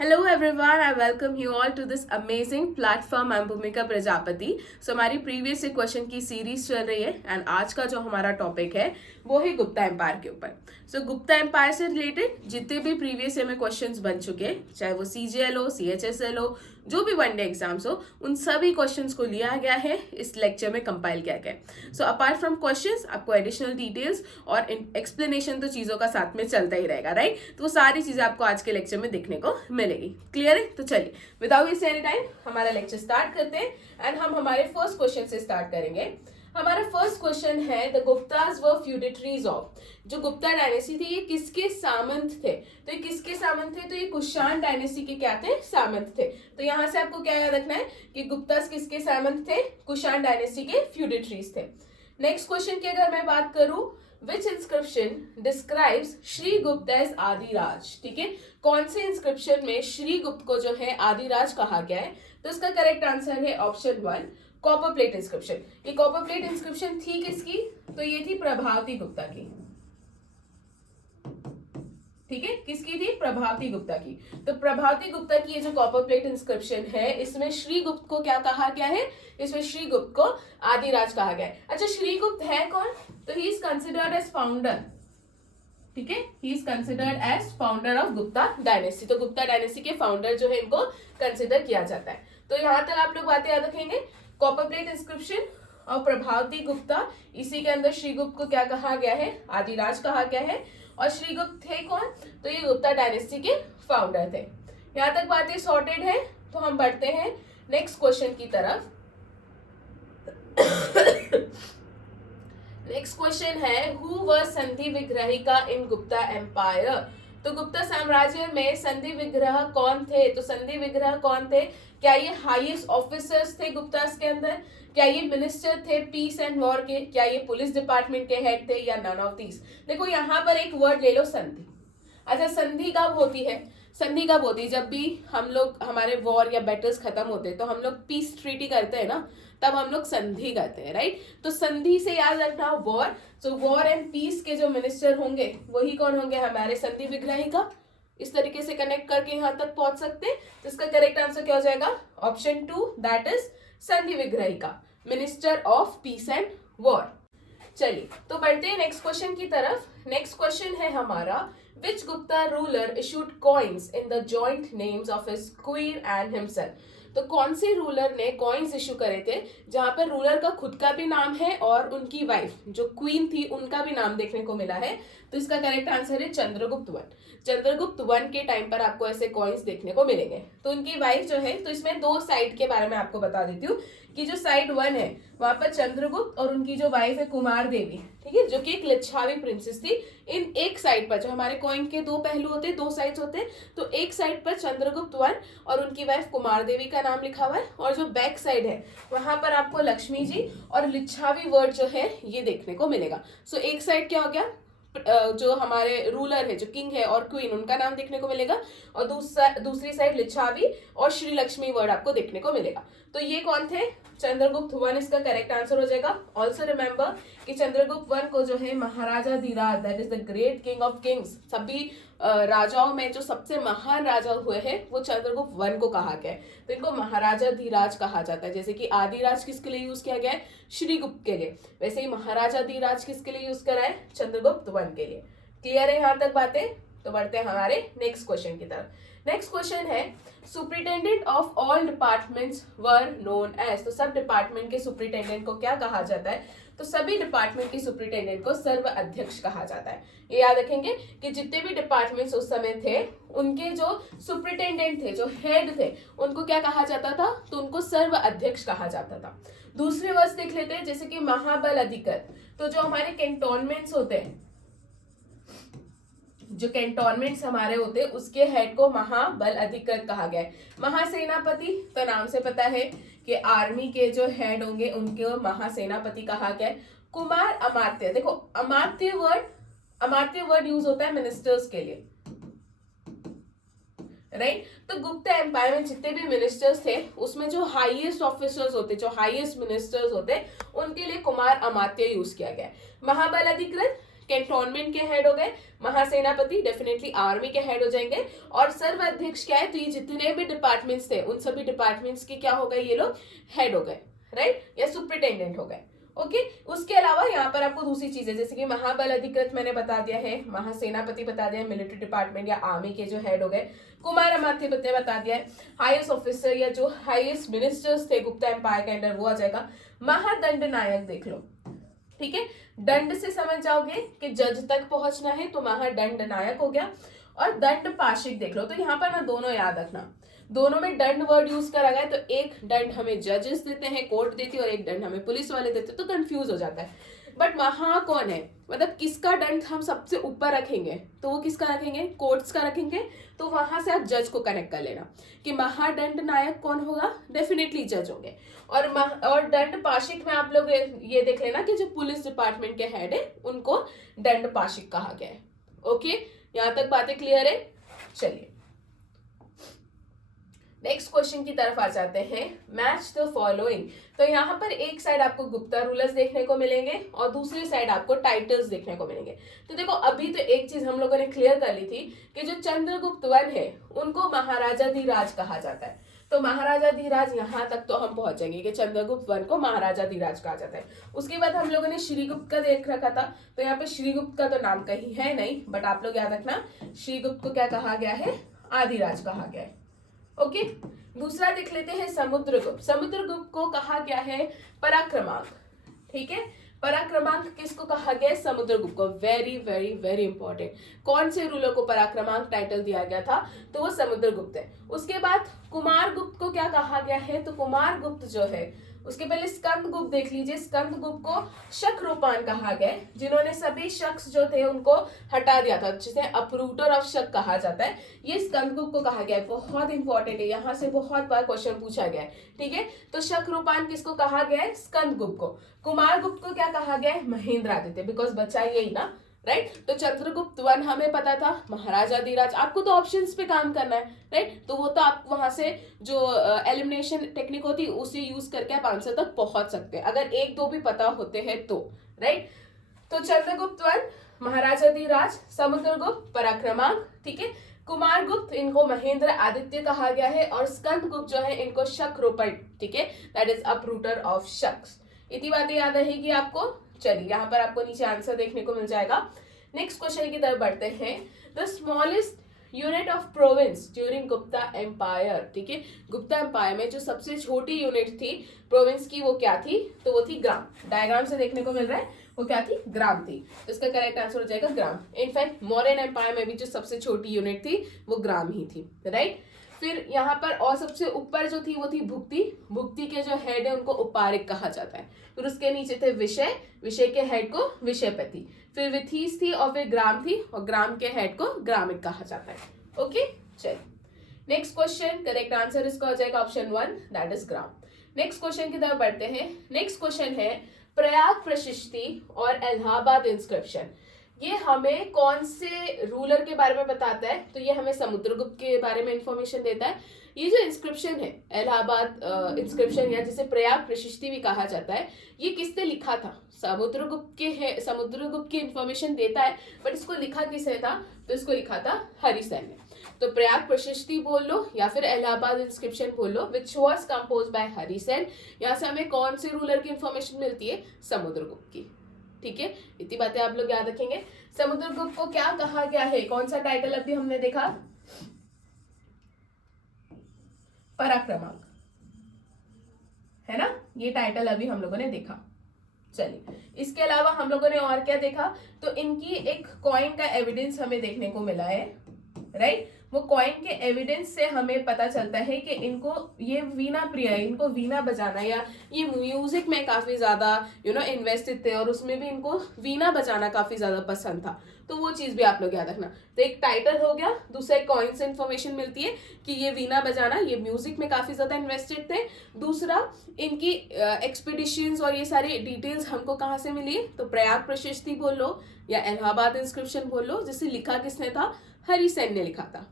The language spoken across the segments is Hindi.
Hello everyone, I welcome you all to this amazing platform. I'm भूमिका प्रजापति. So हमारी प्रीवियस क्वेश्चन की सीरीज चल रही है एंड आज का जो हमारा टॉपिक है वो है गुप्ता एम्पायर के ऊपर. सो गुप्ता एम्पायर से रिलेटेड जितने भी प्रीवियस ईयर में क्वेश्चंस बन चुके, चाहे वो CGL हो, CHSL हो, जो भी वनडे एग्जाम्स हो, उन सभी क्वेश्चंस को लिया गया है, इस लेक्चर में कंपाइल किया गया है. सो अपार्ट फ्रॉम क्वेश्चंस आपको एडिशनल डिटेल्स और एक्सप्लेनेशन तो चीज़ों का साथ में चलता ही रहेगा, राइट. तो वो सारी चीज़ें आपको आज के लेक्चर में देखने को मिलेगी. क्लियर है? तो चलिए विदाउट वेस्ट एनी टाइम हमारा लेक्चर स्टार्ट करते हैं एंड हम हमारे फर्स्ट क्वेश्चन से स्टार्ट करेंगे. हमारा फर्स्ट क्वेश्चन है the Gupta's were feudatories of. जो गुप्ता डायनेस्टी थी ये किसके सामंत थे? तो ये किसके सामंत थे? तो ये कुषाण डायनेस्टी के क्या थे? सामंत थे. तो यहां से आपको क्या याद रखना है कि गुप्ताज किसके सामंत थे? कुषाण डायनेस्टी के फ्यूडेटरीज थे. नेक्स्ट क्वेश्चन की अगर मैं बात करूं, which inscription describes Srigupta as Adiraja. ठीक है, कौन से इंस्क्रिप्शन में श्रीगुप्त को जो है आदिराज कहा गया है? तो इसका करेक्ट आंसर है ऑप्शन 1, कॉपर प्लेट इंस्क्रिप्शन. ये कॉपर प्लेट इंस्क्रिप्शन थी किसकी? तो ये थी प्रभावती गुप्ता की. ठीक है, किसकी थी? प्रभावती गुप्ता की. तो प्रभावती गुप्ता की ये जो कॉपर प्लेट इंस्क्रिप्शन है इसमें श्रीगुप्त को क्या कहा गया है? इसमें श्रीगुप्त को आदिराज कहा गया है. अच्छा, श्रीगुप्त है कौन? तो he is considered as founder. ठीक है, he is considered as founder of Gupta dynasty. तो गुप्ता डायनेस्टी के फाउंडर जो है इनको कंसिडर किया जाता है. तो यहां तक आप लोग बातें याद रखेंगे. कॉपर प्लेट इंस्क्रिप्शन और प्रभावती गुप्ता, इसी के अंदर श्रीगुप्त को क्या कहा गया है? आदिराज कहा गया है. और श्रीगुप्त थे कौन? तो ये गुप्ता डायनेस्टी के फाउंडर थे. यहां तक बातें सॉर्टेड है. तो हम बढ़ते हैं नेक्स्ट क्वेश्चन की तरफ. नेक्स्ट क्वेश्चन है हु वर संधि विग्रहिका इन गुप्ता एम्पायर. तो गुप्ता साम्राज्य में संधि विग्रह कौन थे? तो संधि विग्रह कौन थे? क्या ये हाईएस्ट ऑफिसर्स थे गुप्तास के अंदर? क्या ये मिनिस्टर थे पीस एंड वॉर के? क्या ये पुलिस डिपार्टमेंट के हेड थे या नन ऑफ दीज? देखो यहाँ पर एक वर्ड ले लो, संधि. अच्छा, संधि कब होती है? संधि कब होती है? जब भी हम लोग हमारे वॉर या बैटल्स खत्म होते हैं तो हम लोग पीस ट्रीटी करते हैं ना, तब हम लोग संधि करते हैं, राइट. तो संधि से याद रखना war. So war and peace के जो मिनिस्टर होंगे वही कौन होंगे? हमारे संधि विग्रहिका. इस तरीके से कनेक्ट करके यहां तक पहुंच सकते हैं. तो इसका करेक्ट आंसर क्या हो जाएगा? ऑप्शन 2, दैट इज संधि विग्रहिका, minister of peace and war. चलिए तो बढ़ते हैं नेक्स्ट क्वेश्चन की तरफ. नेक्स्ट क्वेश्चन है हमारा which Gupta ruler issued coins in the joint names of his queen and himself. तो कौन से रूलर ने कॉइन्स इशू करे थे जहां पर रूलर का खुद का भी नाम है और उनकी वाइफ जो क्वीन थी उनका भी नाम देखने को मिला है? तो इसका करेक्ट आंसर है चंद्रगुप्त वन. चंद्रगुप्त वन के टाइम पर आपको ऐसे कॉइन्स देखने को मिलेंगे. तो उनकी वाइफ जो है, तो इसमें दो साइड के बारे में आपको बता देती हूँ कि जो साइड 1 है वहां पर चंद्रगुप्त और उनकी जो वाइफ है कुमार देवी, ठीक है, जो कि एक लिच्छावी प्रिंसेस थी. इन एक साइड पर, जो हमारे कॉइन के दो पहलू होते हैं, दो साइड्स होते हैं, तो एक साइड पर चंद्रगुप्त वन और उनकी वाइफ कुमार देवी का नाम लिखा हुआ है, और जो बैक साइड है वहां पर आपको लक्ष्मी जी और लिच्छावी वर्ड जो है ये देखने को मिलेगा. सो एक साइड क्या हो गया? जो हमारे रूलर है, जो किंग है और क्वीन, उनका नाम देखने को मिलेगा, और दूसरी साइड लिच्छावी और श्री लक्ष्मी वर्ड आपको देखने को मिलेगा. तो ये कौन थे? चंद्रगुप्त वन इसका करेक्ट आंसर हो जाएगा. ऑल्सो रिमेंबर कि चंद्रगुप्त वन को जो है Maharajadhiraj, that is the great king of kings, सभी राजाओं में जो सबसे महान राजा हुए हैं वो चंद्रगुप्त वन को कहा गया है. तो इनको महाराजा धीराज कहा जाता है. जैसे कि आदिराज किसके लिए यूज किया गया है? श्रीगुप्त के लिए. वैसे ही महाराजा धीराज किसके लिए यूज करा है? चंद्रगुप्त वन के लिए. क्लियर है यहाँ तक बातें? तो बढ़ते हैं हमारे नेक्स्ट क्वेश्चन की तरफ. नेक्स्ट क्वेश्चन है superintendent of all departments were known as. तो सब डिपार्टमेंट के सुप्रिटेंडेंट को क्या कहा जाता है? तो सभी डिपार्टमेंट के सुप्रिटेंडेंट को सर्व अध्यक्ष कहा जाता है. ये याद रखेंगे कि जितने भी डिपार्टमेंट्स उस समय थे उनके जो सुप्रिटेंडेंट थे, जो हेड थे, उनको क्या कहा जाता था? तो उनको सर्व अध्यक्ष कहा जाता था. दूसरे वर्ड देख लेते हैं, जैसे कि महाबल अधिकृत. तो जो हमारे कैंटोनमेंट्स होते हैं, जो कैंटोनमेंट्स हमारे होते हैं, उसके हेड को महाबल अधिकृत कहा गया है. महासेनापति, तो नाम से पता है कि आर्मी के जो हेड होंगे उनको महासेनापति कहा गया है. कुमार अमात्य, देखो अमात्य वर्ड यूज होता है मिनिस्टर्स के लिए, राइट. तो गुप्ता एम्पायर में जितने भी मिनिस्टर्स थे उसमें जो हाईएस्ट ऑफिसर्स होते, जो हाईएस्ट मिनिस्टर्स होते, उनके लिए कुमार अमात्य यूज किया गया है. महाबल अधिकृत कैंटोनमेंट के हेड हो गए, महासेनापति डेफिनेटली आर्मी के हेड हो जाएंगे, और सर्वाध्यक्ष क्या है, तो ये जितने भी डिपार्टमेंट्स थे उन सभी डिपार्टमेंट्स के क्या हो गए, ये लोग हेड हो गए, राइट, या सुपरिटेंडेंट हो गए। ओके उसके अलावा यहाँ पर आपको दूसरी चीजें जैसे कि महाबल अधिकृत मैंने बता दिया है, महासेनापति बता दिया है, मिलिट्री डिपार्टमेंट या आर्मी के जो हेड हो गए, कुमार अमात्य बता दिया है, हाईएस्ट ऑफिसर या जो हाईएस्ट मिनिस्टर्स थे गुप्ता एम्पायर के अंडर वो आ जाएगा। महादंड नायक देख लो, ठीक है, दंड से समझ जाओगे कि जज तक पहुंचना है तो महादंड नायक हो गया, और दंड पाशिक देख लो, तो यहाँ पर ना दोनों याद रखना, दोनों में दंड वर्ड यूज करा गया, तो एक दंड हमें जजेस देते हैं, कोर्ट देती है, और एक दंड हमें पुलिस वाले देते हैं, तो कंफ्यूज हो जाता है। बट महा कौन है, मतलब किसका दंड हम सबसे ऊपर रखेंगे, तो वो किसका रखेंगे, कोर्ट्स का रखेंगे, तो वहां से आप जज को कनेक्ट कर लेना कि महादंड नायक कौन होगा, डेफिनेटली जज होंगे। और दंड पाशिक में आप लोग ये देख लेना कि जो पुलिस डिपार्टमेंट के हेड है उनको दंड पाशिक कहा गया है। ओके यहां तक बातें क्लियर है। चलिए नेक्स्ट क्वेश्चन की तरफ आ जाते हैं, मैच द फॉलोइंग। तो यहाँ पर एक साइड आपको गुप्ता रूलर्स देखने को मिलेंगे और दूसरी साइड आपको टाइटल्स देखने को मिलेंगे। तो देखो अभी तो एक चीज हम लोगों ने क्लियर कर ली थी कि जो चंद्रगुप्त वन है उनको महाराजा धीराज कहा जाता है। तो महाराजा धीराज यहाँ तक तो हम पहुंच जाएंगे कि चंद्रगुप्त वन को महाराजा धीराज कहा जाता है। उसके बाद हम लोगों ने श्रीगुप्त का देख रखा था, तो यहाँ पे श्रीगुप्त का तो नाम कहीं है नहीं, बट आप लोग याद रखना श्रीगुप्त को क्या कहा गया है, आदिराज कहा गया है। ओके दूसरा देख लेते हैं समुद्रगुप्त। समुद्रगुप्त को कहा गया है पराक्रमांक, ठीक है, पराक्रमांक किसको कहा गया है, समुद्रगुप्त को। वेरी वेरी वेरी इंपॉर्टेंट, कौन से रूलर को पराक्रमांक टाइटल दिया गया था, तो वो समुद्रगुप्त है। उसके बाद कुमारगुप्त को क्या कहा गया है, तो कुमारगुप्त जो है, उसके पहले स्कंदगुप्त देख लीजिए। स्कंदगुप्त को शक कहा गया, जिन्होंने सभी शख्स जो थे उनको हटा दिया था, जिसे अपरूटर ऑफ शक कहा जाता है, ये स्कंदगुप्त को कहा गया है। बहुत इंपॉर्टेंट है, यहाँ से बहुत बार क्वेश्चन पूछा गया है, ठीक है। तो शक किसको कहा गया है, स्कंदगुप्त को। कुमारगुप्त को क्या कहा गया है, महेंद्रादित्य, बिकॉज बचा यही ना, राइट। तो चंद्रगुप्त वन हमें पता था, महाराजा धीराज, आपको तो ऑप्शंस पे काम करना है, राइट। तो वो तो आप वहां से जो एलिमिनेशन टेक्निक होती है उसे यूज करके आप आंसर तक पहुंच सकते हैं, अगर एक दो भी पता होते हैं तो, राइट। तो चंद्रगुप्त वन, महाराजा धीराज, समुद्रगुप्त पराक्रमांक, ठीक है, कुमारगुप्त इनको महेंद्र आदित्य कहा गया है, और स्कंदगुप्त जो है इनको शक, ठीक है, दैट इज अपरूटर ऑफ शख्स। इतनी बातें याद रहेगी आपको। चलिए यहाँ पर आपको नीचे आंसर देखने को मिल जाएगा। नेक्स्ट क्वेश्चन की तरफ बढ़ते हैं, the smallest unit of province during Gupta empire, ठीक है, गुप्ता एम्पायर में जो सबसे छोटी यूनिट थी प्रोविंस की वो क्या थी, तो वो थी ग्राम। डायग्राम से देखने को मिल रहा है वो क्या थी, ग्राम थी, तो इसका करेक्ट आंसर हो जाएगा ग्राम। इनफैक्ट मौर्यन एम्पायर में भी जो सबसे छोटी यूनिट थी वो ग्राम ही थी, राइट। फिर यहाँ पर और सबसे ऊपर जो थी वो थी भुक्ति, भुक्ति के जो हेड है उनको उपारिक कहा जाता है। फिर उसके नीचे थे विषय, विषय के हेड को विषयपति, फिर विथीस थी और फिर ग्राम थी, और ग्राम के हेड को ग्रामिक कहा जाता है। ओके चलिए नेक्स्ट क्वेश्चन, करेक्ट आंसर इसका हो जाएगा option 1, that is gram. Next question की तरफ बढ़ते हैं। नेक्स्ट क्वेश्चन है प्रयाग प्रशस्ति और इलाहाबाद इंस्क्रिप्शन, ये हमें कौन से रूलर के बारे में बताता है, तो ये हमें समुद्रगुप्त के बारे में इंफॉर्मेशन देता है। ये जो इंस्क्रिप्शन है इलाहाबाद इंस्क्रिप्शन या जिसे प्रयाग प्रशस्ति भी कहा जाता है, ये किसने लिखा था, समुद्रगुप्त के है, समुद्रगुप्त की इंफॉर्मेशन देता है, बट इसको लिखा किसने था, तो इसको लिखा था हरिसेन ने। तो प्रयाग प्रशस्ति बोल लो या फिर इलाहाबाद इंस्क्रिप्शन बोल लो, which was compose by Harisen. यहाँ से हमें कौन से रूलर की इंफॉर्मेशन मिलती है, समुद्रगुप्त की, ठीक है। इतनी बातें आप लोग याद रखेंगे। समुद्रगुप्त को क्या कहा गया है, कौन सा टाइटल अभी हमने देखा, पराक्रमांक, है ना, ये टाइटल अभी हम लोगों ने देखा। चलिए इसके अलावा हम लोगों ने और क्या देखा, तो इनकी एक कॉइन का एविडेंस हमें देखने को मिला है, राइट। वो कॉइन के एविडेंस से हमें पता चलता है कि इनको ये वीणा प्रिय है, इनको वीणा बजाना या ये म्यूजिक में काफी ज्यादा इन्वेस्टेड थे, और उसमें भी इनको वीणा बजाना काफी ज्यादा पसंद था। तो वो चीज भी आप लोग याद रखना। तो एक टाइटल हो गया, दूसरा एक कॉइन से इंफॉर्मेशन मिलती है कि ये वीणा बजाना, ये म्यूजिक में काफी ज्यादा इन्वेस्टेड थे। दूसरा इनकी एक्सपीडिशंस और ये सारी डिटेल्स हमको कहाँ से मिली, तो प्रयाग प्रशस्ति बोल लो या इलाहाबाद इंस्क्रिप्शन बोल लो, जिसे लिखा किसने था, हरिसेन ने लिखा था।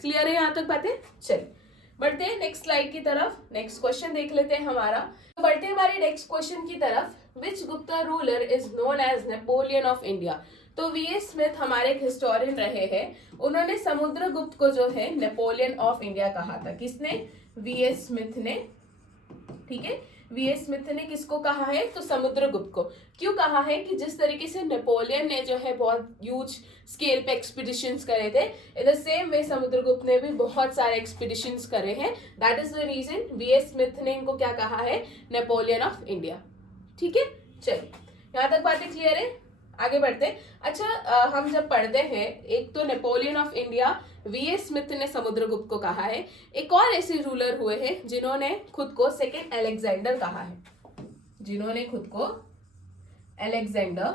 क्लियर है यहाँ तक बातें। चलिए बढ़ते हैं नेक्स्ट स्लाइड की तरफ, नेक्स्ट क्वेश्चन देख लेते हैं हमारा। तो बढ़ते हैं हमारे नेक्स्ट क्वेश्चन की तरफ, which Gupta ruler is known as Napoleon of India. तो वीएस स्मिथ हमारे एक हिस्टोरियन रहे हैं, उन्होंने समुद्रगुप्त को जो है नेपोलियन ऑफ इंडिया कहा था। किसने? वीएस स्मिथ ने। ठीक है, वीएस स्मिथ ने किसको कहा है? तो समुद्रगुप्त को। क्यों कहा है? कि जिस तरीके से नेपोलियन ने जो है बहुत ह्यूज स्केल पे एक्सपीडिशंस करे थे, in the same way Samudragupta ने भी बहुत सारे एक्सपीडिशंस करे हैं। That is the reason V S Smith ने इनको क्या कहा है? Napoleon of India. ठीक है, चलिए यहाँ तक बातें क्लियर है, आगे बढ़ते हैं। अच्छा, हम जब पढ़ते हैं, एक तो Napoleon of India V S Smith ने समुद्रगुप्त को कहा है, एक और ऐसे रूलर हुए हैं जिन्होंने खुद को सेकेंड अलेक्जेंडर कहा है, जिन्होंने खुद को अलेक्जेंडर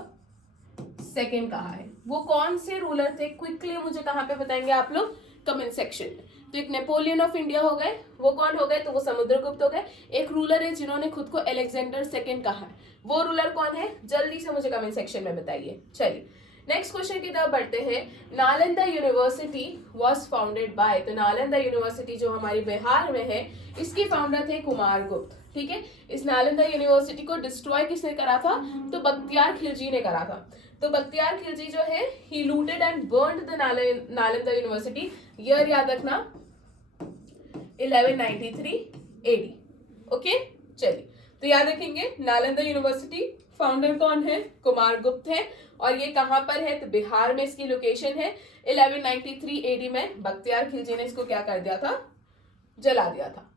सेकेंड कहा है। वो कौन से रूलर थे? क्विकली मुझे कहाँ पे बताएंगे आप लोग? कमेंट सेक्शन में। तो एक नेपोलियन ऑफ इंडिया हो गए, वो कौन हो गए? तो वो समुद्रगुप्त हो गए। एक रूलर है जिन्होंने खुद को अलेक्जेंडर सेकेंड कहा है, वो रूलर कौन है? जल्दी से मुझे कमेंट सेक्शन में बताइए। चलिए नेक्स्ट क्वेश्चन की तरफ बढ़ते हैं। Nalanda university was founded by, तो नालंदा यूनिवर्सिटी जो हमारी बिहार में है, इसके फाउंडर थे कुमारगुप्त। ठीक है, इस नालंदा यूनिवर्सिटी को डिस्ट्रॉय किसने करा था? तो बख्तियार खिलजी ने करा था। तो बख्तियार खिलजी जो है, he looted and burned the Nalanda university. Year याद रखना 1193 AD। ओके, चलिए तो याद रखेंगे नालंदा यूनिवर्सिटी फाउंडर कौन है? कुमारगुप्त है। और ये कहां पर है? तो बिहार में इसकी लोकेशन है। 1193 AD में बख्तियार खिलजी ने इसको क्या कर दिया था? जला दिया था।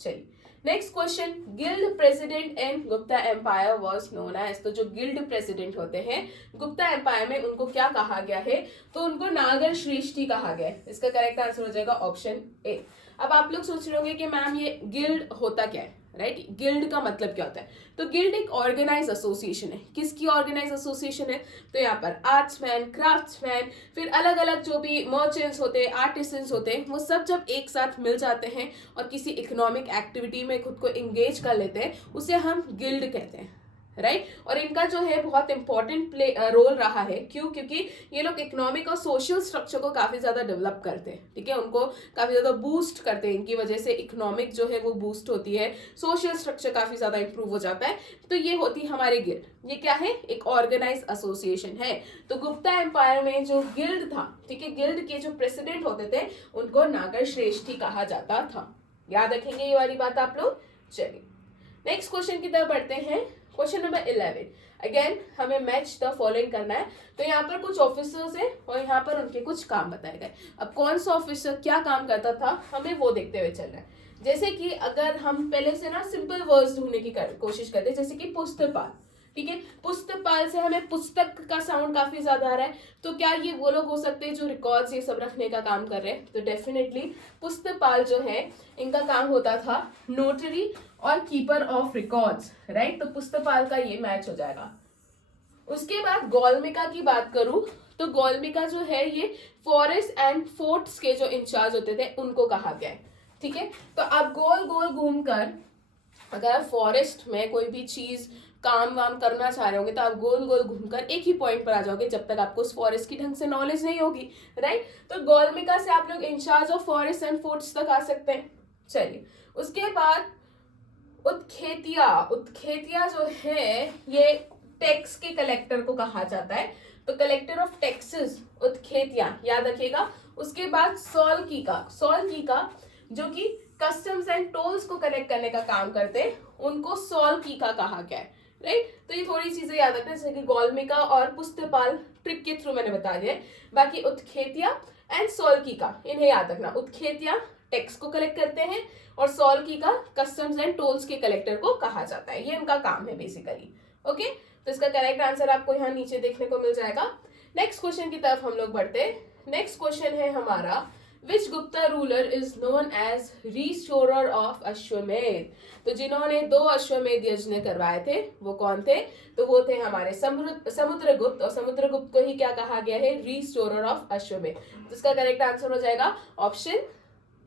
चलिए next question, guild president in Gupta empire was known as, तो जो गिल्ड प्रेसिडेंट होते हैं गुप्ता एम्पायर में, उनको क्या कहा गया है? तो उनको नागर श्रेष्ठी कहा गया है। इसका करेक्ट आंसर हो जाएगा ऑप्शन ए। अब आप लोग सोच रहे होंगे कि मैम ये गिल्ड होता क्या है, राइट? गिल्ड का मतलब क्या होता है? तो गिल्ड एक ऑर्गेनाइज एसोसिएशन है। किसकी ऑर्गेनाइज एसोसिएशन है? तो यहाँ पर आर्ट्समैन, क्राफ्ट्समैन, फिर अलग अलग जो भी मर्चेंट्स होते हैं, आर्टिसंस होते हैं, वो सब जब एक साथ मिल जाते हैं और किसी इकोनॉमिक एक्टिविटी में खुद को एंगेज कर लेते हैं, उसे हम गिल्ड कहते हैं, राइट? और इनका जो है बहुत इंपॉर्टेंट रोल रहा है। क्यों? क्योंकि ये लोग इकोनॉमिक और सोशल स्ट्रक्चर को काफी ज्यादा डेवलप करते हैं। ठीक है, उनको काफी ज्यादा बूस्ट करते हैं। इनकी वजह से इकोनॉमिक जो है वो बूस्ट होती है, सोशल स्ट्रक्चर काफी ज्यादा इंप्रूव हो जाता है। तो ये होती है हमारी गिल्ड। ये क्या है? एक ऑर्गेनाइज एसोसिएशन है। तो गुप्ता एम्पायर में जो गिल्ड था, ठीक है, गिल्ड के जो प्रेसिडेंट होते थे उनको नागर श्रेष्ठी कहा जाता था। याद रखेंगे ये वाली बात आप लोग। चलिए नेक्स्ट क्वेश्चन की तरफ बढ़ते हैं। क्वेश्चन नंबर 11, अगेन हमें मैच द फॉलोइंग करना है। तो यहाँ पर कुछ ऑफिसर्स हैं और यहाँ पर उनके कुछ काम बताए गए। अब कौन सा ऑफिसर क्या काम करता था, हमें वो देखते हुए चलना है। जैसे कि अगर हम पहले से ना सिंपल वर्ड्स ढूंढने की कोशिश करते हैं, जैसे कि पुस्तपाल। ठीक है, पुस्तपाल से हमें पुस्तक का साउंड काफी ज्यादा आ रहा है, तो क्या ये वो लोग हो सकते हैं जो रिकॉर्ड्स ये सब रखने का काम कर रहे हैं? तो डेफिनेटली पुस्तपाल जो है, इनका काम होता था नोटरी और कीपर ऑफ रिकॉर्ड्स, राइट? तो पुस्तपाल का ये मैच हो जाएगा। उसके बाद गोलमिका की बात करूं तो गोलमिका जो है ये फॉरेस्ट एंड फोर्ट्स के जो इंचार्ज होते थे उनको कहा गया है। ठीक है, तो आप गोल गोल घूमकर अगर फॉरेस्ट में कोई भी चीज काम वाम करना चाह रहे होंगे तो आप गोल गोल घूमकर एक ही पॉइंट पर आ जाओगे जब तक आपको उस फॉरेस्ट की ढंग से नॉलेज नहीं होगी, राइट? तो गोलमिका से आप लोग in charge of forest and forts तक आ सकते हैं। चलिए उसके बाद उत्खेतिया। उत्खेतिया जो है ये टैक्स के कलेक्टर को कहा जाता है। तो कलेक्टर ऑफ टैक्सेस उत्खेतिया, याद रखिएगा। उसके बाद सॉल्कीका। सॉल्कीका जो कि कस्टम्स एंड टोल्स को कलेक्ट करने का काम करते हैं, उनको सॉल्कीका कहा गया है, राइट? तो ये थोड़ी चीजें याद रखना, जैसे कि गोलमिका और पुस्तपाल ट्रिक के थ्रू मैंने बता दिया। बाकी उत्खेतिया एंड सॉल्कीका इन्हें याद रखना। उत्खेतिया टैक्स को कलेक्ट करते हैं और सॉल्कीका कस्टम्स एंड टोल्स के कलेक्टर को कहा जाता है। ये इनका काम है बेसिकली। ओके, तो इसका करेक्ट आंसर आपको यहाँ नीचे देखने को मिल जाएगा। नेक्स्ट क्वेश्चन की तरफ हम लोग बढ़ते हैं। नेक्स्ट क्वेश्चन है हमारा, which Gupta ruler is known as restorer of Ashvamedha? तो जिन्होंने 2 अश्वमेध यज्ञ करवाए थे वो कौन थे? तो वो थे हमारे समुद्रगुप्त। और समुद्रगुप्त को ही क्या कहा गया है? Restorer of Ashvamedha. तो इसका करेक्ट आंसर हो जाएगा ऑप्शन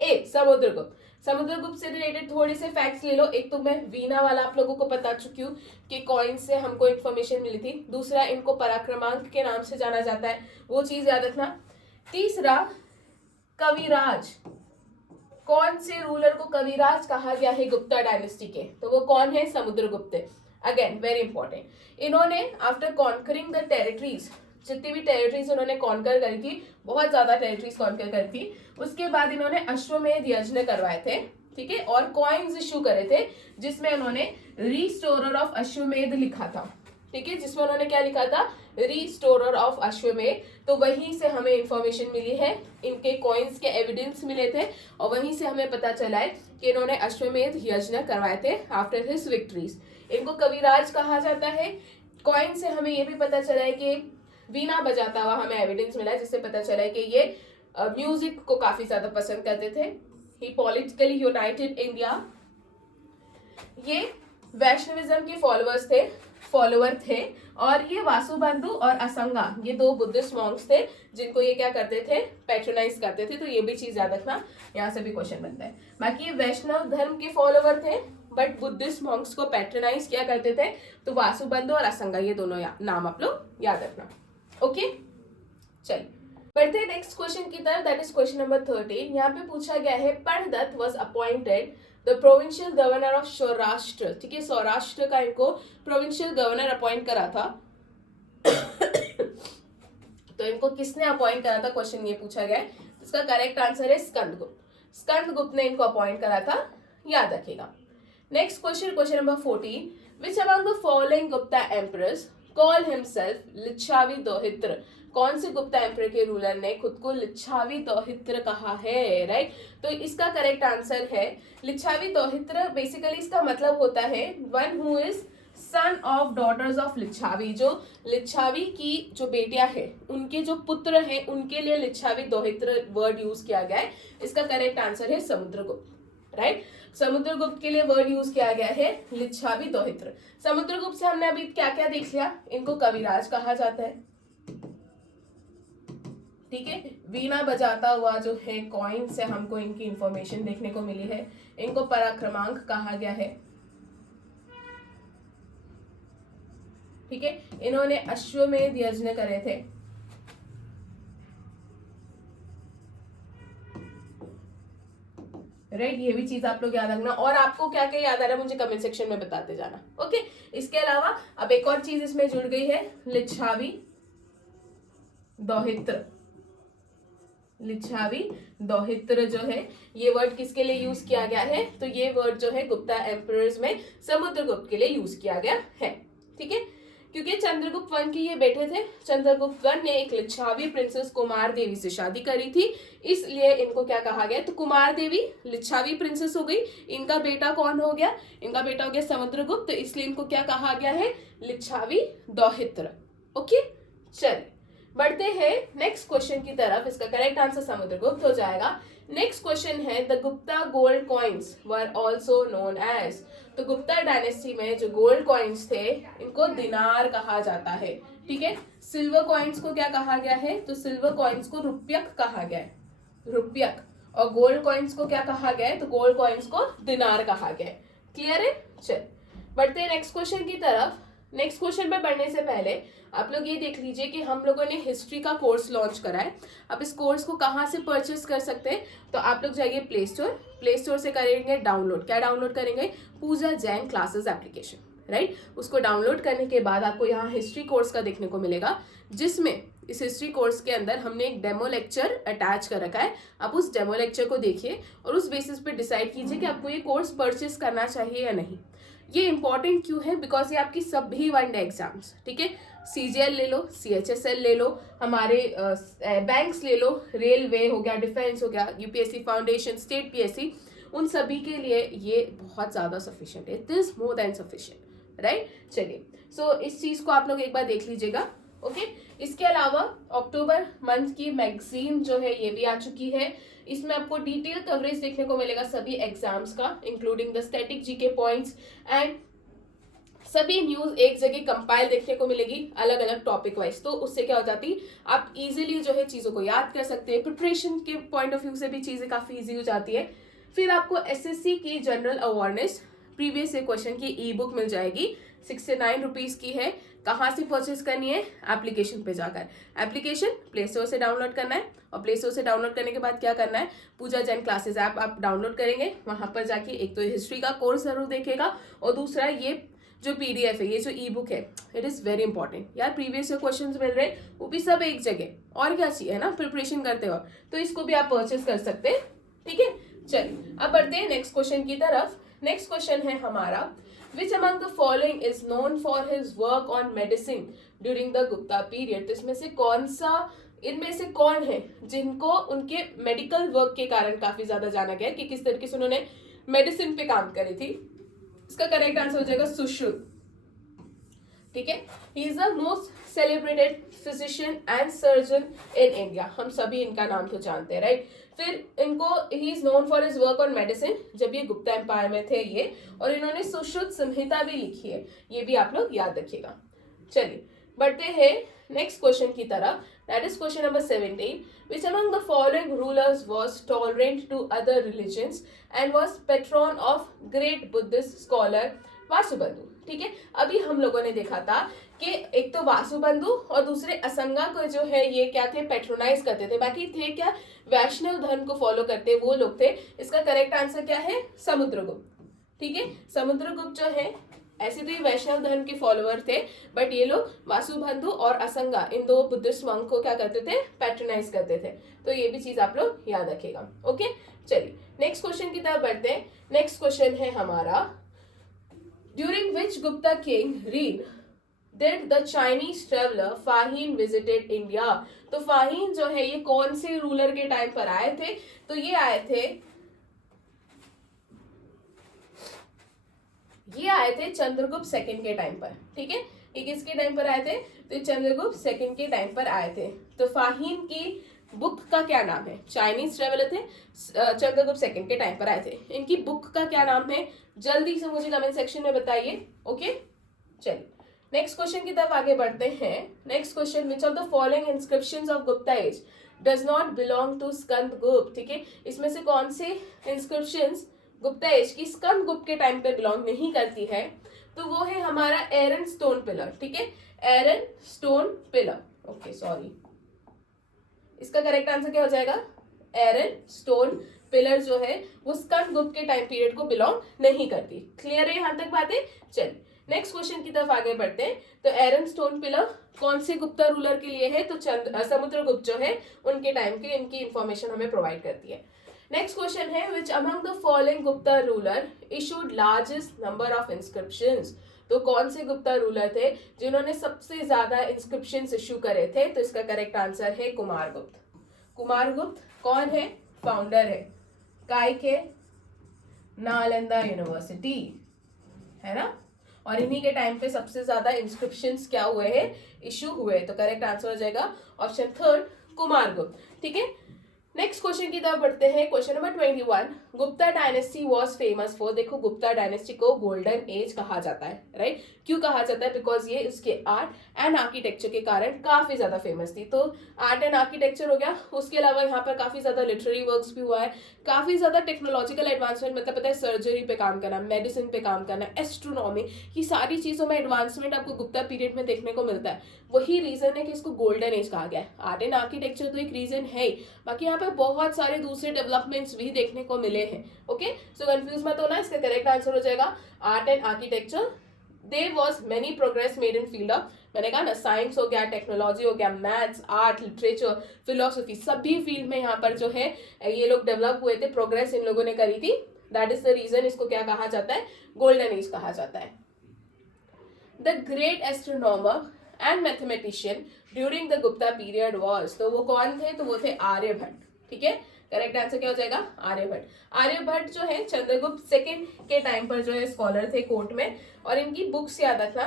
ए, समुद्रगुप्त। समुद्रगुप्त से रिलेटेड थोड़े से फैक्ट्स ले लो। एक तो मैं वीणा वाला आप लोगों को बता चुकी हूँ कि कॉइन से हमको इन्फॉर्मेशन मिली थी। दूसरा, इनको पराक्रमांक के नाम से जाना जाता है, वो चीज याद रखना। तीसरा, कविराज। कौन से रूलर को कविराज कहा गया है गुप्ता डायनेस्टी के? तो वो कौन है? समुद्रगुप्त। Again very important. इन्होंने आफ्टर कॉन्करिंग द टेरिटरीज, जितनी भी टेरिटरीज उन्होंने कॉन्कर करी थी, बहुत ज्यादा टेरिटरीज कॉन्कर करी थी। उसके बाद इन्होंने अश्वमेध यज्ञ करवाए थे, ठीक है, और कॉइन्स इश्यू करे थे जिसमें उन्होंने रिस्टोरर ऑफ अश्वमेध लिखा था, ठीक है, जिसमें उन्होंने क्या लिखा था, रिस्टोरर ऑफ अश्वमेध। तो वहीं से हमें इंफॉर्मेशन मिली है, इनके कॉइन्स के एविडेंस मिले थे और वहीं से हमें पता चला है कि इन्होंने अश्वमेध यज्ञ करवाए थे आफ्टर हिज विक्ट्रीज। इनको कविराज कहा जाता है। कॉइन से हमें ये भी पता चला है कि वीणा बजाता हुआ हमें एविडेंस मिला है, जिससे पता चला है कि ये म्यूजिक को काफी ज्यादा पसंद करते थे। ही पॉलिटिकली यूनाइटेड इंडिया। ये वैष्णविज्म के फॉलोअर थे और ये वासुबंधु और असंगा, ये दो बुद्धिस्ट मॉन्क्स थे जिनको ये क्या करते थे, पैट्रोनाइज करते थे। तो ये भी चीज याद रखना, यहाँ से भी क्वेश्चन बनता है। बाकी ये वैष्णव धर्म के फॉलोअर थे बट बुद्धिस्ट मॉन्क्स को पैट्रोनाइज किया करते थे। तो वासुबंधु और असंगा, ये दोनों नाम आप लोग याद रखना। ओके, चलिए बढ़ते हैं नेक्स्ट क्वेश्चन की तरफ, दैट इज क्वेश्चन नंबर 13। यहाँ पे पूछा गया है, Pandit was appointed the provincial governor of Saurashtra, ठीक है, सौराष्ट्र का इनको प्रोविंशियल गवर्नर अपॉइंट करा था। तो इनको किसने अपॉइंट करा था, क्वेश्चन ये पूछा गया है। इसका करेक्ट आंसर है स्कंदगुप्त। स्कंदगुप्त ने इनको अपॉइंट करा था, याद रखिएगा। Next question, question number 14, which among the following Gupta emperors call himself Lichchhavi दोहित्र। कौन से गुप्ता एम्परर के रूलर ने खुद को लिच्छावी दोहित्र कहा है, राइट। तो इसका करेक्ट आंसर है लिच्छावी दोहित्र। बेसिकली इसका मतलब होता है one who is son of daughters of Lichchhavi. जो लिच्छावी की जो बेटियां हैं उनके जो पुत्र हैं उनके लिए लिच्छावी दोहित्र वर्ड यूज किया गया है। इसका करेक्ट आंसर है समुद्रगुप्त, राइट। समुद्रगुप्त के लिए वर्ड यूज किया गया है लिच्छावी दोहित्र। समुद्रगुप्त से हमने अभी क्या क्या देख लिया, इनको कविराज कहा जाता है, ठीक है। वीणा बजाता हुआ जो है कॉइन से हमको इनकी इंफॉर्मेशन देखने को मिली है। इनको पराक्रमांक कहा गया है, ठीक है। इन्होंने अश्वमेध यज्ञ करे थे, राइट। ये भी चीज आप लोग याद रखना और आपको क्या क्या याद आ रहा है मुझे कमेंट सेक्शन में बताते जाना, ओके। इसके अलावा अब एक और चीज इसमें जुड़ गई है, लिच्छावी दोहित्र। लिच्छावी दोहित्र जो है ये वर्ड किसके लिए यूज किया गया है, तो ये वर्ड जो है गुप्ता एम्परर्स में समुद्रगुप्त के लिए यूज किया गया है, ठीक है। क्योंकि चंद्रगुप्त वन के ये बेटे थे, चंद्रगुप्त वन ने एक लिच्छावी प्रिंसेस कुमार देवी से शादी करी थी, इसलिए इनको क्या कहा गया, तो कुमार देवी लिच्छावी प्रिंसेस हो गई, इनका बेटा कौन हो गया, इनका बेटा हो गया समुद्रगुप्त, तो इसलिए इनको क्या कहा गया है, लिच्छावी दोहित्र। ओके, चलिए बढ़ते हैं नेक्स्ट क्वेश्चन की तरफ। इसका करेक्ट आंसर समुद्रगुप्त हो जाएगा। नेक्स्ट क्वेश्चन है, the Gupta gold coins were also known as. तो गुप्ता डायनेस्टी में जो गोल्ड कॉइन्स थे इनको दिनार कहा जाता है, ठीक है। सिल्वर कॉइन्स को क्या कहा गया है, तो सिल्वर कॉइन्स को रुपयक कहा गया है, रुपयक। और गोल्ड कॉइन्स को क्या कहा गया है, तो गोल्ड कॉइन्स को दिनार कहा गया है। क्लियर है, चल बढ़ते हैं नेक्स्ट क्वेश्चन की तरफ। नेक्स्ट क्वेश्चन पे बढ़ने से पहले आप लोग ये देख लीजिए कि हम लोगों ने हिस्ट्री का कोर्स लॉन्च करा है। अब इस कोर्स को कहाँ से परचेस कर सकते हैं, तो आप लोग जाइए प्ले स्टोर से करेंगे डाउनलोड। क्या डाउनलोड करेंगे, पूजा जैन क्लासेस एप्लीकेशन, राइट। उसको डाउनलोड करने के बाद आपको यहाँ हिस्ट्री कोर्स का देखने को मिलेगा, जिसमें इस हिस्ट्री कोर्स के अंदर हमने एक डेमो लेक्चर अटैच कर रखा है। आप उस डेमो लेक्चर को देखिए और उस बेसिस पे डिसाइड कीजिए कि आपको ये कोर्स परचेस करना चाहिए या नहीं। ये इंपॉर्टेंट क्यों है, बिकॉज ये आपकी सभी वनडे एग्जाम्स, ठीक है, सीजीएल ले लो, सीएचएसएल ले लो, हमारे बैंक्स ले लो, रेलवे हो गया, डिफेंस हो गया, यूपीएससी फाउंडेशन, स्टेट पीएससी, उन सभी के लिए ये बहुत ज़्यादा सफिशिएंट है। It is more than sufficient, right. चलिए, सो इस चीज़ को आप लोग एक बार देख लीजिएगा, ओके। इसके अलावा अक्टूबर मंथ की मैगजीन जो है ये भी आ चुकी है। इसमें आपको डिटेल कवरेज देखने को मिलेगा सभी एग्जाम्स का, including the static GK points and सभी न्यूज एक जगह कंपाइल देखने को मिलेगी अलग अलग टॉपिक वाइज। तो उससे क्या हो जाती, आप इजीली जो है चीज़ों को याद कर सकते हैं। प्रिपरेशन के पॉइंट ऑफ व्यू से भी चीज़ें काफ़ी ईजी हो जाती है। फिर आपको एसएससी की जनरल अवेयरनेस प्रीवियस क्वेश्चन की ई बुक मिल जाएगी, 69 रुपीज़ की है। कहाँ से परचेज करनी है, एप्लीकेशन पे जाकर। एप्लीकेशन प्ले स्टोर से डाउनलोड करना है और प्ले स्टोर से डाउनलोड करने के बाद क्या करना है, पूजा जैन क्लासेस ऐप आप डाउनलोड करेंगे। वहाँ पर जाके एक तो हिस्ट्री का कोर्स जरूर देखेगा और दूसरा ये जो PDF है, ये जो ई बुक है, इट इज वेरी इंपॉर्टेंट यार। प्रीवियस ईयर क्वेश्चंस मिल रहे हैं, वो भी सब एक जगह, और क्या चाहिए ना प्रिपरेशन करते हो, तो इसको भी आप परचेस कर सकते हैं, ठीक है। चलिए अब बढ़ते हैं नेक्स्ट क्वेश्चन की तरफ। नेक्स्ट क्वेश्चन है हमारा, Which among the following is known for his work on medicine during the Gupta period? तो इसमें से कौन सा, इनमें से कौन है जिनको उनके मेडिकल वर्क के कारण काफी ज्यादा जाना गया कि किस तरीके से उन्होंने मेडिसिन पे काम करी थी? इसका करेक्ट आंसर हो जाएगा सुश्रुत, ठीक है। He is the most celebrated physician and surgeon in India, हम सभी इनका नाम तो जानते हैं, राइट। फिर इनको he is known for his work on medicine, जब ये गुप्ता एम्पायर में थे ये, और इन्होंने सुश्रुत संहिता भी लिखी है, ये भी आप लोग याद रखिएगा। चलिए बढ़ते हैं नेक्स्ट क्वेश्चन की तरफ, that is question number 17। Which among the following rulers was tolerant to other religions and was patron of great Buddhist scholar वासुबंधु? ठीक है, अभी हम लोगों ने देखा था कि एक तो वासुबंधु और दूसरे असंगा को जो है ये क्या थे, पेट्रोनाइज करते थे, बाकी थे क्या वैष्णव धर्म को फॉलो करते वो लोग थे। इसका करेक्ट आंसर क्या है, समुद्रगुप्त, ठीक है। समुद्रगुप्त जो है, ऐसे तो ये वैष्णव धर्म के फॉलोअर थे, बट ये लोग वासुबंधु और असंगा इन दो बुद्धिस्ट मंक को क्या करते थे, पैट्रोनाइज करते थे, तो ये भी चीज आप लोग याद रखेगा, ओके। चलिए नेक्स्ट क्वेश्चन की तरफ बढ़ते हैं। नेक्स्ट क्वेश्चन है हमारा, During which Gupta king reign did the Chinese traveler फाहीन visited India? तो फाहीन जो है ये कौन से रूलर के टाइम पर आए थे? तो ये आए थे चंद्रगुप्त सेकंड के टाइम पर, ठीक है। ये किसके टाइम पर आए थे? तो चंद्रगुप्त सेकंड के टाइम पर आए थे। तो फाहीन की बुक का क्या नाम है? चाइनीज ट्रेवलर थे, चंद्रगुप्त सेकंड के टाइम पर आए थे, इनकी बुक का क्या नाम है? जल्दी से मुझे कमेंट सेक्शन में बताइए, ओके। चलिए नेक्स्ट क्वेश्चन की तरफ आगे बढ़ते हैं। Next question, which of the following inscriptions of Gupta age does not belong to Skandagupta? ठीक है, इसमें से कौन से इंस्क्रिप्शंस गुप्ता एज की स्कंदगुप्त के टाइम पे बिलोंग नहीं करती है? तो वो है हमारा एरन स्टोन पिलर, ठीक है, एरन स्टोन पिलर, ओके सॉरी, इसका करेक्ट आंसर क्या हो जाएगा? एरन स्टोन पिलर जो है वो स्कंदगुप्त के टाइम पीरियड को बिलोंग नहीं करती। क्लियर है यहां तक बातें? चलिए नेक्स्ट क्वेश्चन की तरफ आगे बढ़ते हैं। तो एरन स्टोन पिलर कौन से गुप्ता रूलर के लिए है? तो समुद्रगुप्त जो है उनके टाइम के इनकी इंफॉर्मेशन हमें प्रोवाइड करती है। नेक्स्ट क्वेश्चन है, विच among the following Gupta ruler issued largest number of inscriptions? तो कौन से गुप्ता रूलर थे जिन्होंने सबसे ज्यादा इंस्क्रिप्शंस इशू करे थे? तो इसका करेक्ट आंसर है कुमारगुप्त। कुमारगुप्त कौन है? फाउंडर है काय के? नालंदा यूनिवर्सिटी, है ना, और इन्हीं के टाइम पे सबसे ज्यादा इंस्क्रिप्शंस क्या हुए हैं? इशू हुए। तो करेक्ट आंसर हो जाएगा ऑप्शन थर्ड, कुमारगुप्त, ठीक है। नेक्स्ट क्वेश्चन की तरफ बढ़ते हैं। Question number 21, Gupta dynasty was famous for, देखो गुप्ता डायनेस्टी को गोल्डन एज कहा जाता है, राइट। क्यों कहा जाता है? बिकॉज ये उसके आर्ट एंड आर्किटेक्चर के कारण काफी ज्यादा फेमस थी। तो आर्ट एंड आर्किटेक्चर हो गया, उसके अलावा यहाँ पर काफी ज्यादा लिटरेरी वर्क्स भी हुआ है, काफी ज्यादा टेक्नोलॉजिकल एडवांसमेंट, मतलब पता है सर्जरी पे काम करना, मेडिसिन पे काम करना, एस्ट्रोनॉमी, ये सारी चीजों में एडवांसमेंट आपको गुप्ता पीरियड में देखने को मिलता है। वही रीजन है कि इसको गोल्डन एज कहा गया है। आर्ट एंड आर्किटेक्चर तो एक रीजन है, बाकी यहाँ पे बहुत सारे दूसरे डेवलपमेंट्स भी देखने को मिले हैं, ओके। सो कंफ्यूज मत होना, इसका करेक्ट आंसर हो जाएगा art and architecture. There was many progress made in field of, मैंने कहा ना, साइंस हो गया, टेक्नोलॉजी हो गया, मैथ्स, आर्ट, लिटरेचर, फिलोसफी, सभी फील्ड में यहाँ पर जो है ये लोग डेवलप हुए थे, प्रोग्रेस इन लोगों ने करी थी। दैट इज द रीजन इसको क्या कहा जाता है? गोल्डन एज कहा जाता है। The great astronomer and mathematician during the Gupta period was, तो वो कौन थे? तो वो थे आर्यभट्ट, ठीक है। करेक्ट आंसर क्या हो जाएगा? आर्यभट्ट। आर्यभट्ट जो है चंद्रगुप्त सेकंड के टाइम पर जो है स्कॉलर थे कोर्ट में, और इनकी बुक्स याद रखना,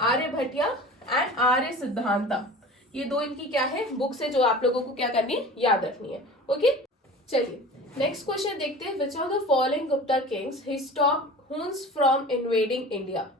आर्यभट्टिया एंड आर्य सिद्धांता, ये दो इनकी क्या है बुक्स है जो आप लोगों को क्या करनी है? याद रखनी है, ओके। चलिए नेक्स्ट क्वेश्चन देखते हैं। विच of the following Gupta Kings he stop Hund's from invading India?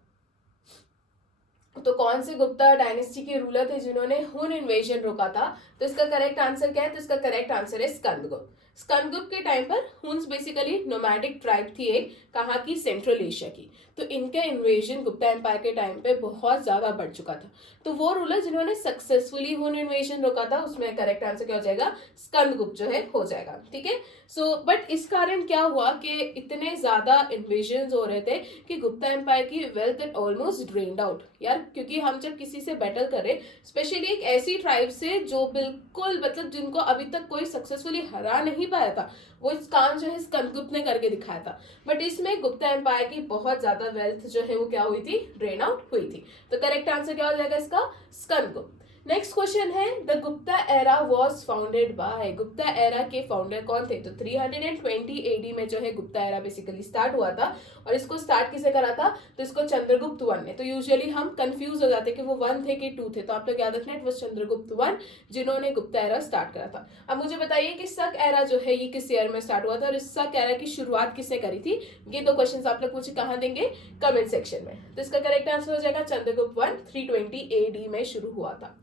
तो कौन से गुप्ता डायनेस्टी के रूलर थे जिन्होंने हुन इन्वेजन रोका था? तो इसका करेक्ट आंसर क्या है? तो इसका करेक्ट आंसर है स्कंदगुप्त। स्कंदगुप्त के टाइम पर हुन्स बेसिकली नोमैडिक ट्राइब थी एक, कहाँ की? सेंट्रल एशिया की। तो इनका इन्वेजन गुप्ता एम्पायर के टाइम पे बहुत ज्यादा बढ़ चुका था। तो वो रूलर जिन्होंने सक्सेसफुली हुन इन्वेजन रोका था, उसमें करेक्ट आंसर क्या हो जाएगा? स्कंदगुप्त जो है हो जाएगा, ठीक है। सो बट इस कारण क्या हुआ कि इतने ज्यादा इन्वेजन्स हो रहे थे कि गुप्ता एम्पायर की wealth it almost drained out यार, क्योंकि हम जब किसी से बैटल करें, स्पेशली एक ऐसी ट्राइब से जो बिल्कुल मतलब जिनको अभी तक कोई सक्सेसफुली हरा नहीं पाया था, वो इस काम जो है स्कंदगुप्त ने करके दिखाया था। बट इसमें गुप्ता एम्पायर की बहुत ज्यादा वेल्थ जो है वो क्या हुई थी, ड्रेन आउट हुई थी। तो करेक्ट आंसर क्या हो जाएगा इसका, स्कंदगुप्त। नेक्स्ट क्वेश्चन है the Gupta era was founded by, Gupta era के फाउंडर कौन थे? तो 320 एडी में जो है गुप्ता एरा बेसिकली स्टार्ट हुआ था। और इसको स्टार्ट किसे करा था? तो इसको चंद्रगुप्त वन ने। तो यूजुअली हम कंफ्यूज हो जाते कि वो 1 थे कि 2 थे, तो आप लोग याद रखना इट वाज चंद्रगुप्त वन जिन्होंने गुप्ता एरा स्टार्ट करा था। अब मुझे बताइए कि शक एरा जो है ये किस ईयर में स्टार्ट हुआ था और इस शक एरा की शुरुआत किसने करी थी? ये 2 क्वेश्चन आप लोग मुझे कहाँ देंगे? कमेंट सेक्शन में। तो इसका करेक्ट आंसर हो जाएगा चंद्रगुप्त वन 320 एडी में शुरू हुआ था।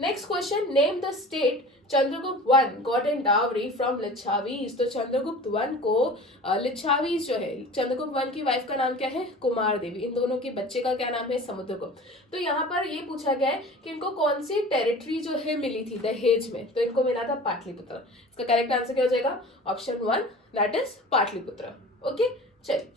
Next question, name the state Chandragupta one got an dowry from Lichchhavis. तो चंद्रगुप्त वन को लिच्छावीज जो है, चंद्रगुप्त वन की वाइफ का नाम क्या है? कुमार देवी। इन दोनों के बच्चे का क्या नाम है? समुद्रगुप्त। तो यहाँ पर ये पूछा गया है कि इनको कौन सी टेरिटरी जो है मिली थी दहेज में? तो इनको मिला था पाटलिपुत्र। इसका करेक्ट आंसर क्या हो जाएगा? Option 1 that is Pataliputra. Okay, चलिए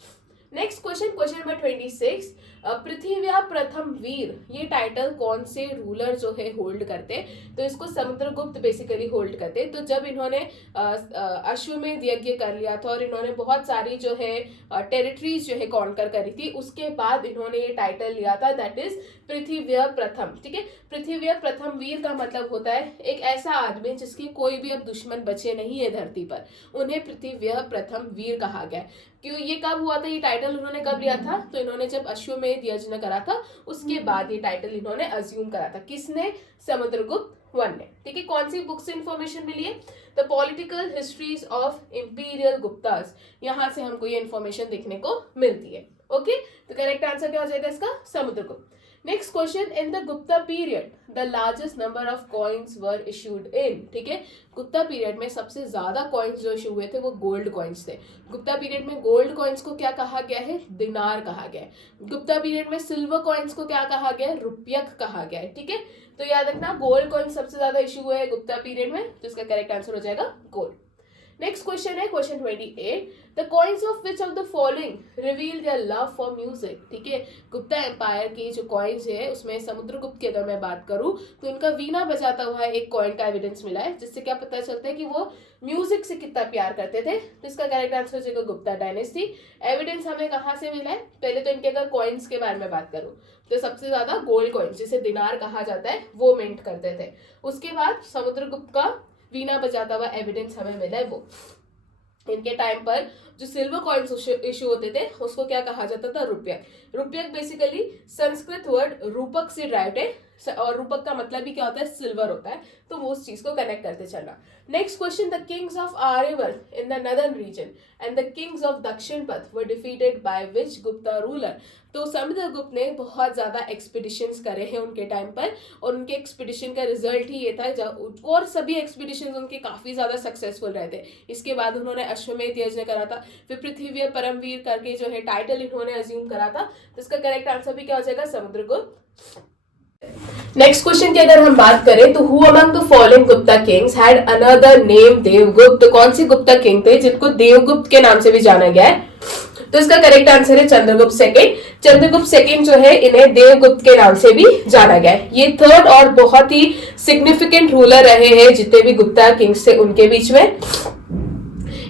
नेक्स्ट क्वेश्चन, क्वेश्चन नंबर 26, पृथ्वी प्रथम वीर ये टाइटल कौन से रूलर जो है होल्ड करते? तो इसको समुद्रगुप्त बेसिकली होल्ड करते। तो जब इन्होंने अश्वमेध यज्ञ कर लिया था और इन्होंने बहुत सारी जो है टेरिटरीज जो है कॉन्कर करी थी, उसके बाद इन्होंने ये टाइटल लिया था दैट इज पृथ्वी प्रथम। ठीक है, पृथ्वी प्रथम वीर का मतलब होता है एक ऐसा आदमी जिसकी कोई भी अब दुश्मन बचे नहीं है धरती पर, उन्हें पृथ्वी प्रथम वीर कहा गया। क्यों? ये कब हुआ था? ये टाइटल उन्होंने कब लिया था? तो इन्होंने जब अश्वमेध यज्ञ करा था उसके बाद ये टाइटल इन्होंने अज्यूम करा था। किसने? समुद्रगुप्त वन ने। ठीक है, कौन सी बुक से इंफॉर्मेशन मिली है? The political histories of imperial Guptas, यहाँ से हमको ये इंफॉर्मेशन देखने को मिलती है। ओके, तो करेक्ट आंसर क्या हो जाएगा इसका? Samudragupta. Next question, in the Gupta period the largest number of coins were issued in. ठीक है, गुप्ता पीरियड में सबसे ज्यादा कॉइन्स जो इशू हुए थे वो गोल्ड कॉइन्स थे। गुप्ता पीरियड में गोल्ड कॉइन्स को क्या कहा गया है? दिनार कहा गया है। गुप्ता पीरियड में सिल्वर कॉइन्स को क्या कहा गया है? रुपयक कहा गया है। ठीक है, तो याद रखना गोल्ड कॉइन सबसे ज्यादा इशू हुए है गुप्ता पीरियड में, तो इसका करेक्ट आंसर हो जाएगा गोल्ड। नेक्स्ट क्वेश्चन है question 28, the coins of which of the following reveal their love for music. ठीक है, गुप्ता एम्पायर की जो कॉइन्स है उसमें समुद्रगुप्त की अगर मैं बात करूं तो उनका वीणा बजाता हुआ एक कॉइन का एविडेंस मिला है, जिससे क्या पता चलता है कि वो म्यूजिक से कितना प्यार करते थे। तो इसका करेक्ट आंसर हो जाएगा गुप्ता डायनेस्टी। एविडेंस हमें कहाँ से मिला है? पहले तो इनके अगर कॉइन्स के बारे में बात करूं तो सबसे ज्यादा गोल्ड कॉइन्स जिसे दिनार कहा जाता है वो मिंट करते थे। उसके बाद समुद्रगुप्त का वीणा बजाता हुआ एविडेंस हमें मिला है वो। इनके टाइम पर जो सिल्वर कॉइन्स इशू होते थे उसको क्या कहा जाता था? रुपयक। रुपयक बेसिकली संस्कृत वर्ड रूपक से ड्राइव्ड है और रूपक का मतलब भी क्या होता है? सिल्वर होता है। तो वो उस चीज को कनेक्ट करते चलना। Next question, the kings of Aryavarta in the northern region and the kings of Dakshinapatha were defeated by which Gupta ruler. तो समुद्रगुप्त ने बहुत ज्यादा एक्सपीडिशंस करे हैं उनके टाइम पर और उनके एक्सपीडिशन का रिजल्ट ही ये था और सभी एक्सपीडिशन उनके काफी ज्यादा सक्सेसफुल रहे थे। इसके बाद उन्होंने अश्वमेध यज्ञ करा था, फिर पृथ्वी परमवीर करके जो है टाइटल इन्होंने अज्यूम करा था। तो इसका करेक्ट आंसर भी क्या हो जाएगा? समुद्रगुप्त। नेक्स्ट क्वेश्चन की अगर हम बात करें तो who among the following Gupta Kings had another name Devagupta. तो कौन सी गुप्ता किंग थे जिनको देवगुप्त के नाम से भी जाना गया है? तो इसका करेक्ट आंसर है चंद्रगुप्त सेकंड। चंद्रगुप्त सेकंड जो है इन्हें देवगुप्त के नाम से भी जाना गया है। ये थर्ड और बहुत ही सिग्निफिकेंट रूलर रहे हैं जितने भी गुप्ता किंग्स थे उनके बीच में।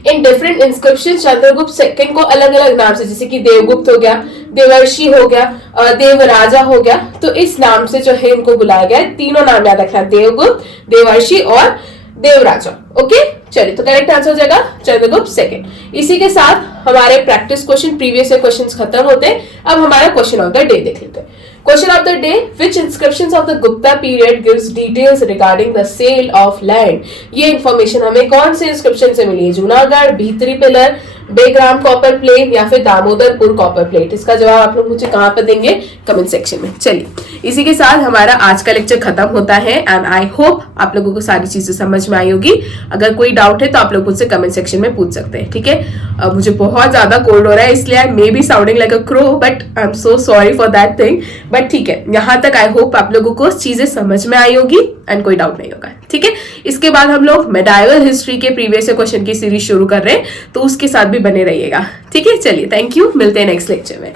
In different inscription Chandragupta second को अलग अलग नाम से, जैसे कि देवगुप्त हो गया, देवर्षि हो गया, देवराजा हो गया, तो इस नाम से जो है इनको बुलाया गया है। तीनों नाम याद रखना, देवगुप्त, देवर्षि और देवराजा। ओके, चलिए तो करेक्ट आंसर हो जाएगा चंद्रगुप्त सेकंड। इसी के साथ हमारे practice question previous year questions खत्म होते हैं। अब हमारा क्वेश्चन ऑफ द डे देख लेते हैं। Question of the day, which inscriptions of the Gupta period gives details regarding the sale of land. ये इंफॉर्मेशन हमें कौन से इंस्क्रिप्शन से मिली है? जूनागढ़, भीतरी पिलर, बेग्राम कॉपर प्लेट या फिर दामोदरपुर कॉपर प्लेट। इसका जवाब आप लोग मुझे कहां पर देंगे? कमेंट सेक्शन में। चलिए इसी के साथ हमारा आज का लेक्चर खत्म होता है एंड आई होप आप लोगों को सारी चीजें समझ में आई होगी। अगर कोई डाउट है तो आप लोग मुझसे कमेंट सेक्शन में पूछ सकते हैं। ठीक है, मुझे बहुत ज्यादा कोल्ड हो रहा है इसलिए I may be sounding like a crow, but I am so sorry for that thing. But ठीक है, यहाँ तक आई होप आप लोगों को चीजें समझ में आई होगी। एंड कोई डाउट नहीं होगा, ठीक है। इसके बाद हम लोग मेडाइवल हिस्ट्री के प्रीवियस क्वेश्चन की सीरीज शुरू कर रहे हैं, तो उसके साथ भी बने रहिएगा, ठीक है। चलिए, थैंक यू, मिलते हैं नेक्स्ट लेक्चर में।